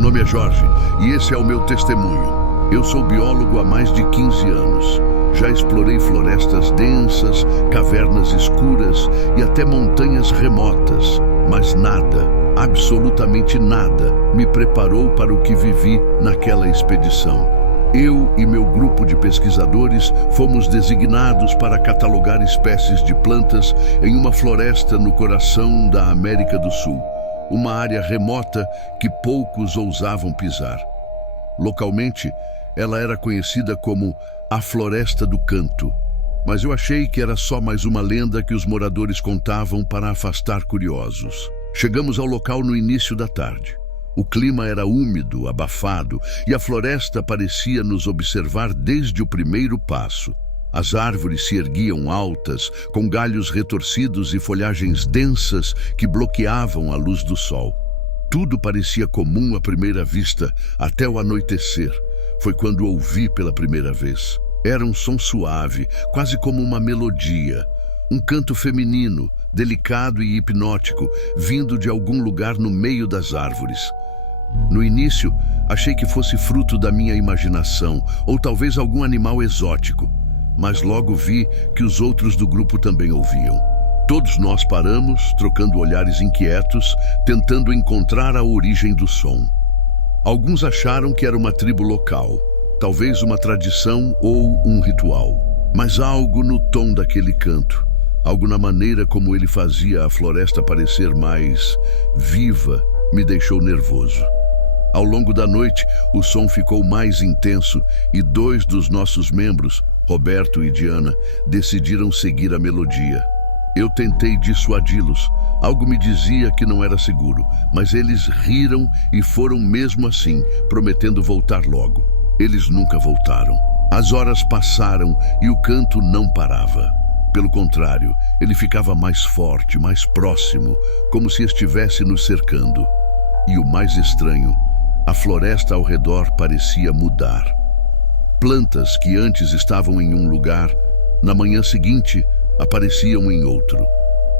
Meu nome é Jorge e esse é o meu testemunho. Eu sou biólogo há mais de 15 anos. Já explorei florestas densas, cavernas escuras e até montanhas remotas, mas nada, absolutamente nada, me preparou para o que vivi naquela expedição. Eu e meu grupo de pesquisadores fomos designados para catalogar espécies de plantas em uma floresta no coração da América do Sul, uma área remota que poucos ousavam pisar. Localmente, ela era conhecida como a Floresta do Canto, mas eu achei que era só mais uma lenda que os moradores contavam para afastar curiosos. Chegamos ao local no início da tarde. O clima era úmido, abafado, e a floresta parecia nos observar desde o primeiro passo. As árvores se erguiam altas, com galhos retorcidos e folhagens densas que bloqueavam a luz do sol. Tudo parecia comum à primeira vista, até o anoitecer. Foi quando ouvi pela primeira vez. Era um som suave, quase como uma melodia. Um canto feminino, delicado e hipnótico, vindo de algum lugar no meio das árvores. No início, achei que fosse fruto da minha imaginação, ou talvez algum animal exótico. Mas logo vi que os outros do grupo também ouviam. Todos nós paramos, trocando olhares inquietos, tentando encontrar a origem do som. Alguns acharam que era uma tribo local, talvez uma tradição ou um ritual. Mas algo no tom daquele canto, algo na maneira como ele fazia a floresta parecer mais viva, me deixou nervoso. Ao longo da noite, o som ficou mais intenso e 2 dos nossos membros, Roberto e Diana, decidiram seguir a melodia. Eu tentei dissuadi-los. Algo me dizia que não era seguro, mas eles riram e foram mesmo assim, prometendo voltar logo. Eles nunca voltaram. As horas passaram e o canto não parava. Pelo contrário, ele ficava mais forte, mais próximo, como se estivesse nos cercando. E o mais estranho, a floresta ao redor parecia mudar. Plantas que antes estavam em um lugar, na manhã seguinte, apareciam em outro.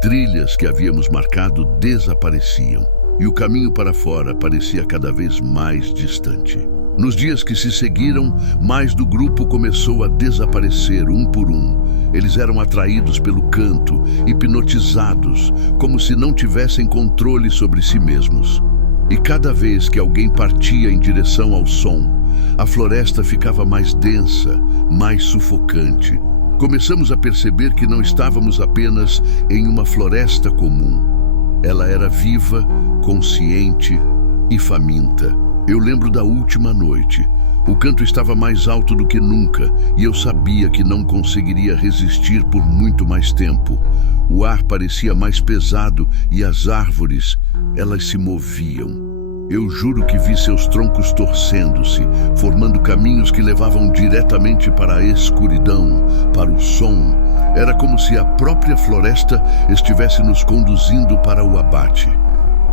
Trilhas que havíamos marcado desapareciam, e o caminho para fora parecia cada vez mais distante. Nos dias que se seguiram, mais do grupo começou a desaparecer um por um. Eles eram atraídos pelo canto, hipnotizados, como se não tivessem controle sobre si mesmos. E cada vez que alguém partia em direção ao som, a floresta ficava mais densa, mais sufocante. Começamos a perceber que não estávamos apenas em uma floresta comum. Ela era viva, consciente e faminta. Eu lembro da última noite. O canto estava mais alto do que nunca e eu sabia que não conseguiria resistir por muito mais tempo. O ar parecia mais pesado e as árvores, elas se moviam. Eu juro que vi seus troncos torcendo-se, formando caminhos que levavam diretamente para a escuridão, para o som. Era como se a própria floresta estivesse nos conduzindo para o abate.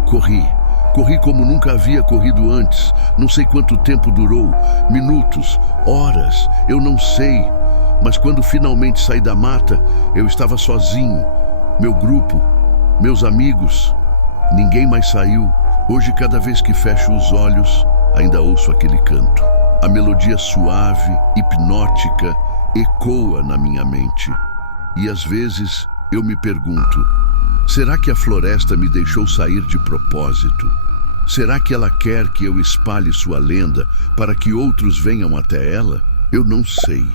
Corri como nunca havia corrido antes. Não sei quanto tempo durou, minutos, horas, eu não sei. Mas quando finalmente saí da mata, eu estava sozinho. Meu grupo, meus amigos, ninguém mais saiu. Hoje, cada vez que fecho os olhos, ainda ouço aquele canto. A melodia suave, hipnótica, ecoa na minha mente. E às vezes eu me pergunto, será que a floresta me deixou sair de propósito? Será que ela quer que eu espalhe sua lenda para que outros venham até ela? Eu não sei.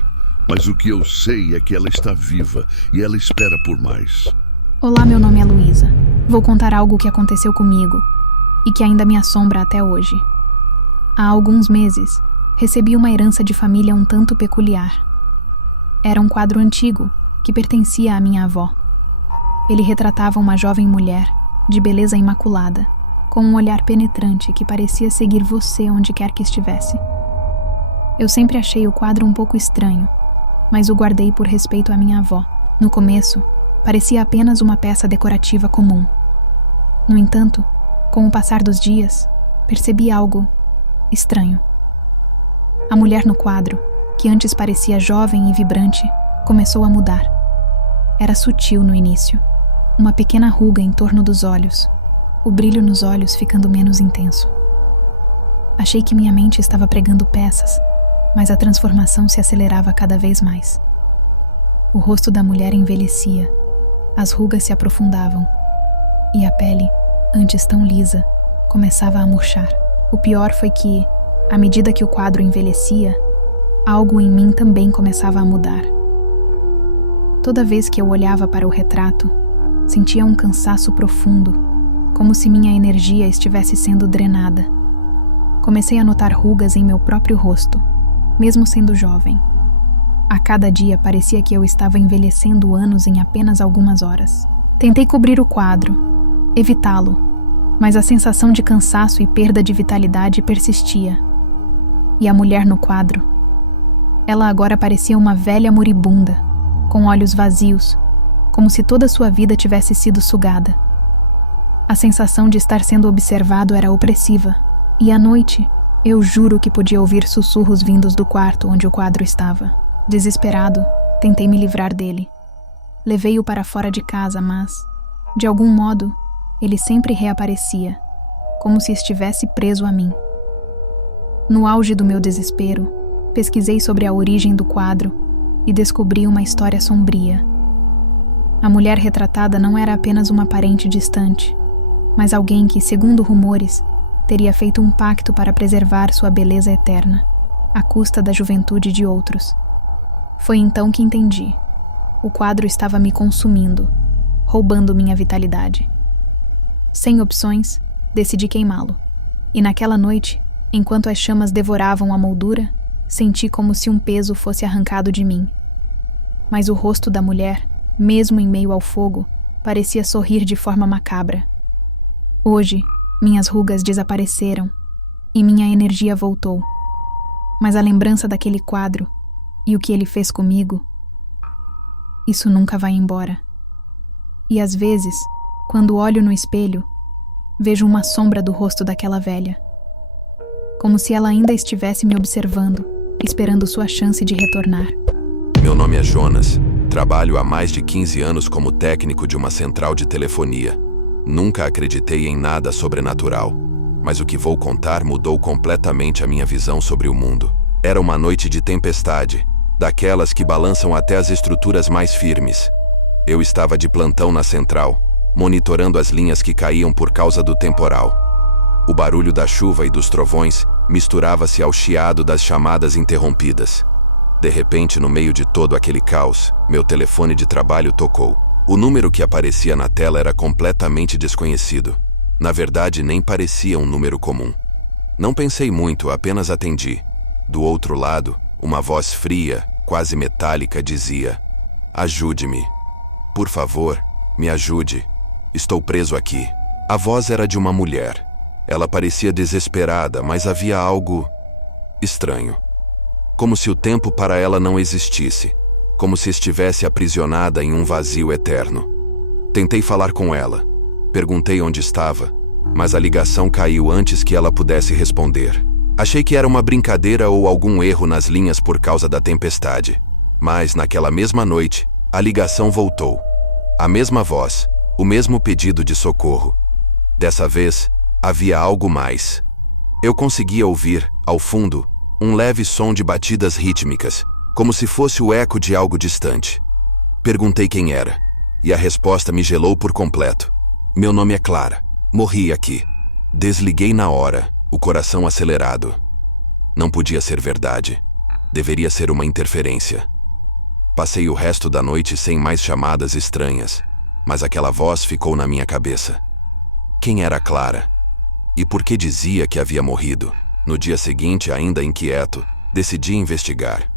Mas o que eu sei é que ela está viva e ela espera por mais. Olá, meu nome é Luísa. Vou contar algo que aconteceu comigo e que ainda me assombra até hoje. Há alguns meses, recebi uma herança de família um tanto peculiar. Era um quadro antigo que pertencia à minha avó. Ele retratava uma jovem mulher, de beleza imaculada, com um olhar penetrante que parecia seguir você onde quer que estivesse. Eu sempre achei o quadro um pouco estranho, mas o guardei por respeito à minha avó. No começo, parecia apenas uma peça decorativa comum. No entanto, com o passar dos dias, percebi algo estranho. A mulher no quadro, que antes parecia jovem e vibrante, começou a mudar. Era sutil no início, uma pequena ruga em torno dos olhos, o brilho nos olhos ficando menos intenso. Achei que minha mente estava pregando peças, mas a transformação se acelerava cada vez mais. O rosto da mulher envelhecia, as rugas se aprofundavam, e a pele, antes tão lisa, começava a murchar. O pior foi que, à medida que o quadro envelhecia, algo em mim também começava a mudar. Toda vez que eu olhava para o retrato, sentia um cansaço profundo, como se minha energia estivesse sendo drenada. Comecei a notar rugas em meu próprio rosto, mesmo sendo jovem. A cada dia parecia que eu estava envelhecendo anos em apenas algumas horas. Tentei cobrir o quadro, evitá-lo, mas a sensação de cansaço e perda de vitalidade persistia. E a mulher no quadro? Ela agora parecia uma velha moribunda, com olhos vazios, como se toda sua vida tivesse sido sugada. A sensação de estar sendo observado era opressiva, e à noite, eu juro que podia ouvir sussurros vindos do quarto onde o quadro estava. Desesperado, tentei me livrar dele. Levei-o para fora de casa, mas, de algum modo, ele sempre reaparecia, como se estivesse preso a mim. No auge do meu desespero, pesquisei sobre a origem do quadro e descobri uma história sombria. A mulher retratada não era apenas uma parente distante, mas alguém que, segundo rumores, teria feito um pacto para preservar sua beleza eterna, à custa da juventude de outros. Foi então que entendi. O quadro estava me consumindo, roubando minha vitalidade. Sem opções, decidi queimá-lo. E naquela noite, enquanto as chamas devoravam a moldura, senti como se um peso fosse arrancado de mim. Mas o rosto da mulher, mesmo em meio ao fogo, parecia sorrir de forma macabra. Hoje, minhas rugas desapareceram e minha energia voltou. Mas a lembrança daquele quadro e o que ele fez comigo, isso nunca vai embora. E às vezes, quando olho no espelho, vejo uma sombra do rosto daquela velha. Como se ela ainda estivesse me observando, esperando sua chance de retornar. Meu nome é Jonas. Trabalho há mais de 15 anos como técnico de uma central de telefonia. Nunca acreditei em nada sobrenatural, mas o que vou contar mudou completamente a minha visão sobre o mundo. Era uma noite de tempestade, daquelas que balançam até as estruturas mais firmes. Eu estava de plantão na central, monitorando as linhas que caíam por causa do temporal. O barulho da chuva e dos trovões misturava-se ao chiado das chamadas interrompidas. De repente, no meio de todo aquele caos, meu telefone de trabalho tocou. O número que aparecia na tela era completamente desconhecido. Na verdade, nem parecia um número comum. Não pensei muito, apenas atendi. Do outro lado, uma voz fria, quase metálica, dizia: "Ajude-me. Por favor, me ajude. Estou preso aqui." A voz era de uma mulher. Ela parecia desesperada, mas havia algo estranho. Como se o tempo para ela não existisse. Como se estivesse aprisionada em um vazio eterno. Tentei falar com ela. Perguntei onde estava, mas a ligação caiu antes que ela pudesse responder. Achei que era uma brincadeira ou algum erro nas linhas por causa da tempestade. Mas, naquela mesma noite, a ligação voltou. A mesma voz, o mesmo pedido de socorro. Dessa vez, havia algo mais. Eu conseguia ouvir, ao fundo, um leve som de batidas rítmicas, como se fosse o eco de algo distante. Perguntei quem era, e a resposta me gelou por completo. Meu nome é Clara. Morri aqui. Desliguei na hora, o coração acelerado. Não podia ser verdade. Deveria ser uma interferência. Passei o resto da noite sem mais chamadas estranhas, mas aquela voz ficou na minha cabeça. Quem era Clara? E por que dizia que havia morrido? No dia seguinte, ainda inquieto, decidi investigar.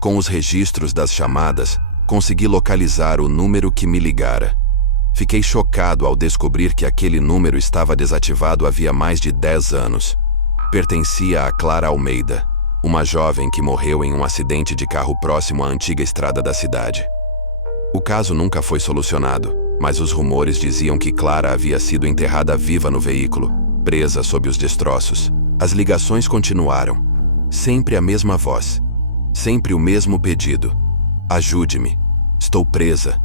Com os registros das chamadas, consegui localizar o número que me ligara. Fiquei chocado ao descobrir que aquele número estava desativado havia mais de 10 anos. Pertencia a Clara Almeida, uma jovem que morreu em um acidente de carro próximo à antiga estrada da cidade. O caso nunca foi solucionado, mas os rumores diziam que Clara havia sido enterrada viva no veículo, presa sob os destroços. As ligações continuaram. Sempre a mesma voz. Sempre o mesmo pedido. Ajude-me. Estou presa.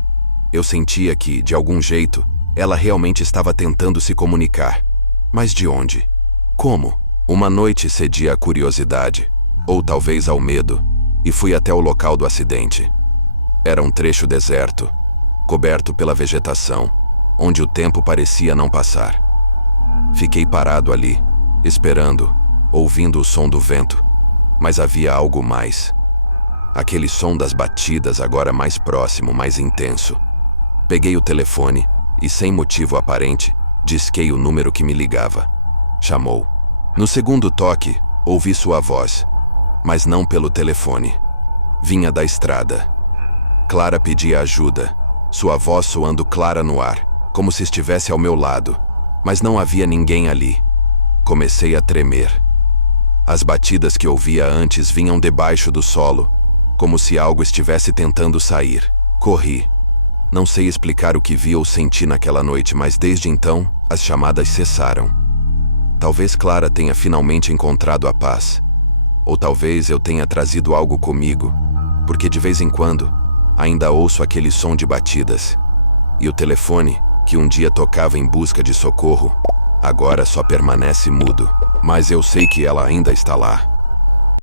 Eu sentia que, de algum jeito, ela realmente estava tentando se comunicar. Mas de onde? Como? Uma noite cedi à curiosidade, ou talvez ao medo, e fui até o local do acidente. Era um trecho deserto, coberto pela vegetação, onde o tempo parecia não passar. Fiquei parado ali, esperando, ouvindo o som do vento, mas havia algo mais. Aquele som das batidas agora mais próximo, mais intenso. Peguei o telefone e, sem motivo aparente, disquei o número que me ligava. Chamou. No segundo toque, ouvi sua voz, mas não pelo telefone. Vinha da estrada. Clara pedia ajuda, sua voz soando clara no ar, como se estivesse ao meu lado, mas não havia ninguém ali. Comecei a tremer. As batidas que ouvia antes vinham debaixo do solo, como se algo estivesse tentando sair. Corri. Não sei explicar o que vi ou senti naquela noite, mas desde então, as chamadas cessaram. Talvez Clara tenha finalmente encontrado a paz. Ou talvez eu tenha trazido algo comigo, porque de vez em quando, ainda ouço aquele som de batidas. E o telefone, que um dia tocava em busca de socorro, agora só permanece mudo. Mas eu sei que ela ainda está lá.